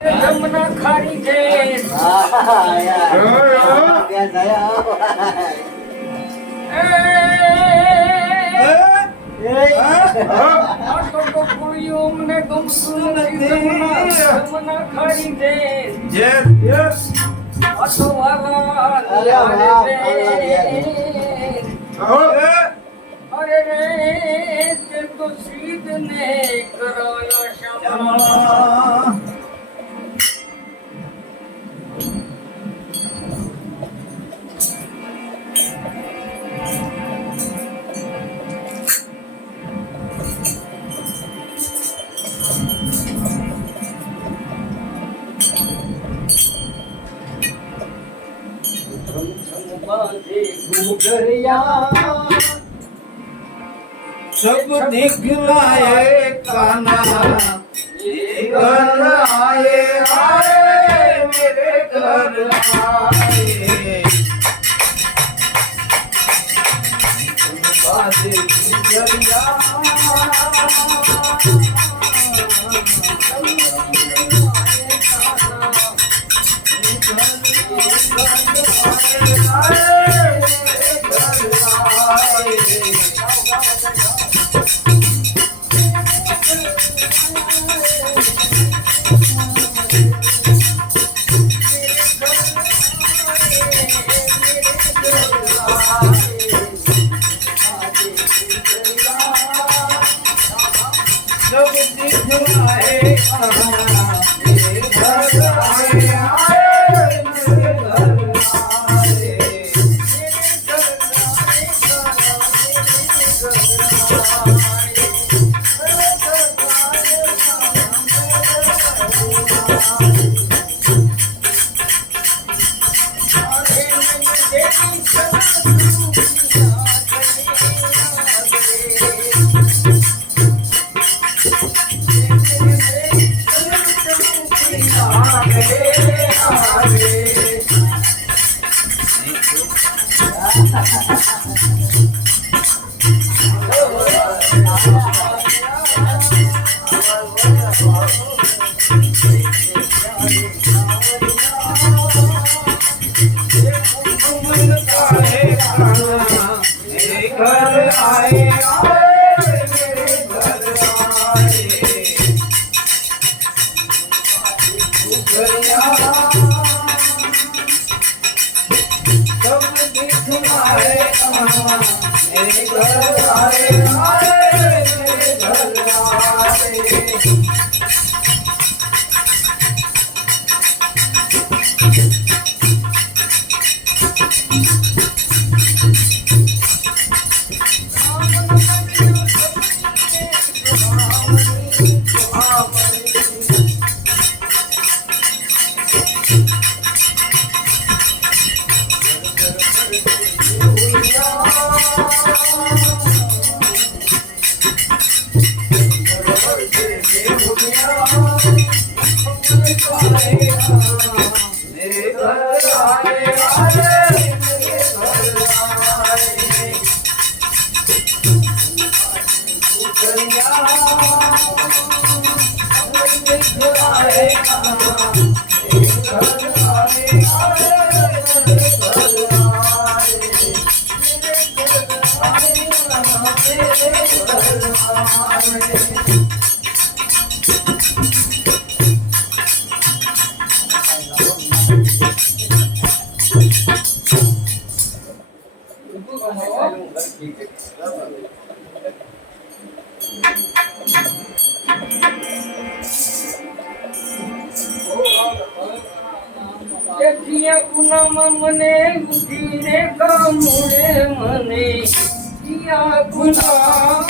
જમના ખાડી છે કુળીઓ મને ગમતું નથી જમના ખાડી છે અતો વાલા અરે રે તે તો સીધ ને કરાયા શ્યામા सब दिखलाए काना घर आए आए मेरे घर आए बाजे गुजरिया મને ઉઠીને કામુડે મને યા ગુના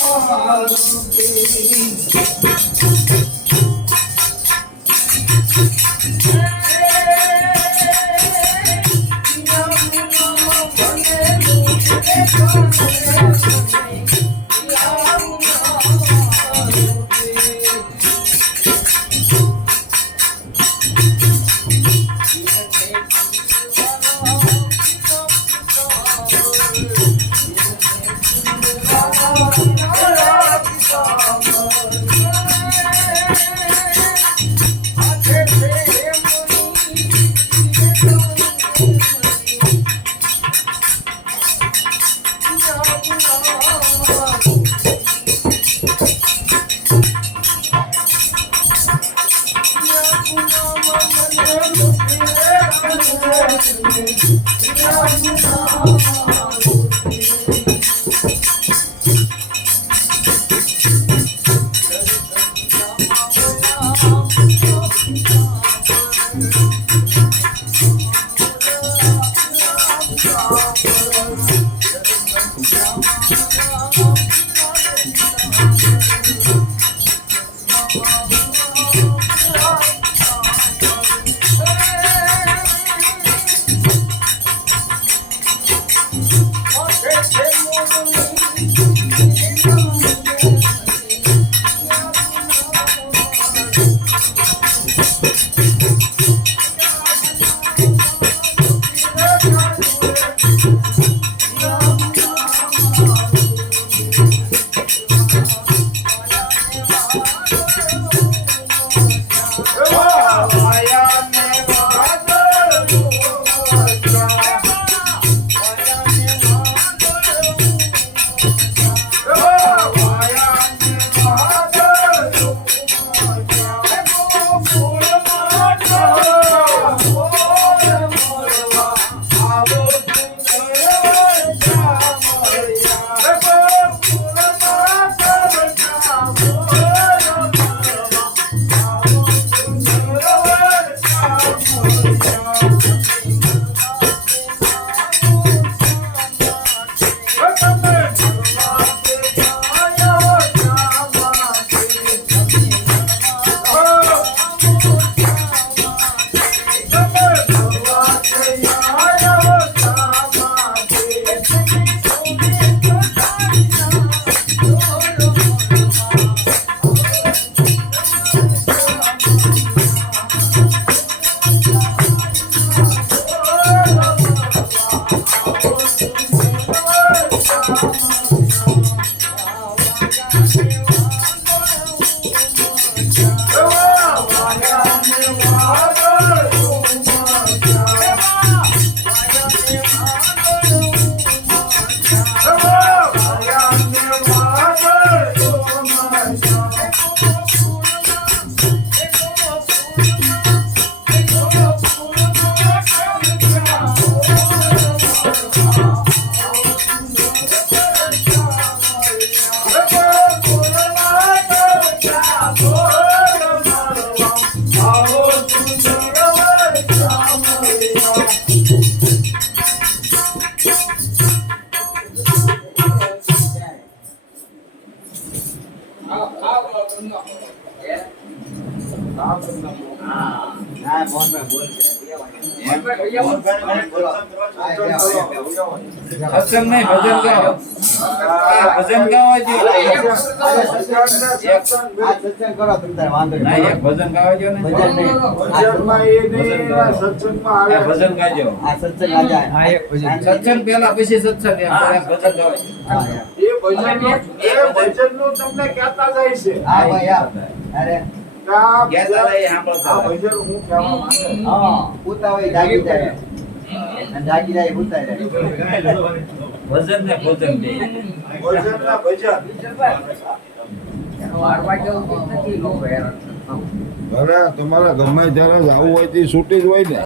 સત્સંગ નહીં ભજન ગાઓ ભજન ગાવાજો સત્સંગ કરો તમે વાંધો ના એક ભજન ગાવાજો ને ભજન નહીં ભજન ગાજો આ સત્સંગ આજે હા એક ભજન સત્સંગ પહેલા પછી સત્સંગ એમ ભજન ગાવાજો હા ભાઈ અરે ગેલા લઈ સાંભળતા હા પૂતા હોય જાગી જાય અને જાગી જાય પૂતા જાય ભજન ને ભજન બે અરે તમારા ઘરમાં જ્યારે જ આવું હોય તે છૂટી જ હોય ને